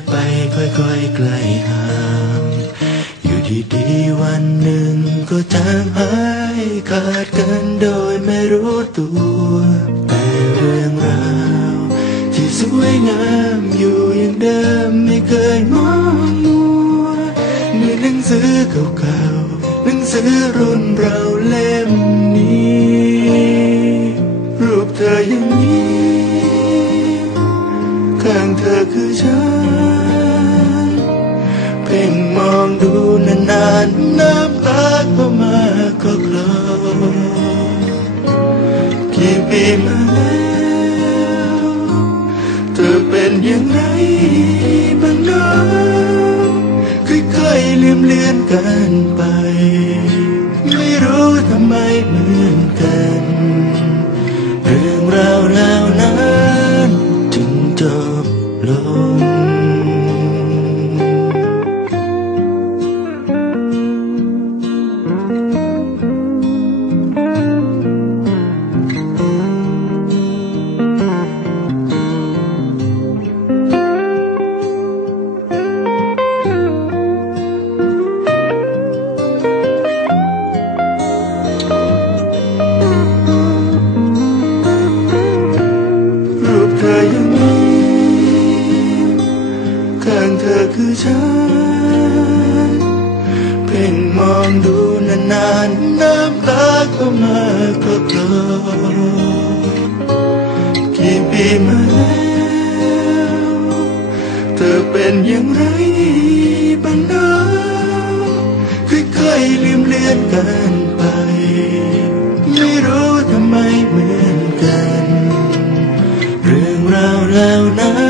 กไปค่อยๆไกลห่าง อยู่ดีๆวันหนึ่งก็จางหายขาดกันโดยไม่รู้ตัว แต่เรื่องราวที่สวยงามอยู่อย่างเดิมไม่เคยมองมัวในหนังสือเก่าๆหนังสือรุ่นเราเล่มนี้ รูปเธอยังมีข้างเธอคือฉัน เพ่งมองดูนานๆน้ำตาก็มาก็คลอกี่ปีมาแล้วเธอเป็นอย่างไรบ้างนะค่อยๆลืมเลือนกัน เธอ เพ่งมองดูนานๆน้ำตาก็มาก็คลอกี่ปีมาแล้วเธอเป็นอย่างไรบ้างนะค่อยๆลืมเลือนกันไป ไม่รู้ทำไมเหมือนกัน เรื่องราวแล้วนั้น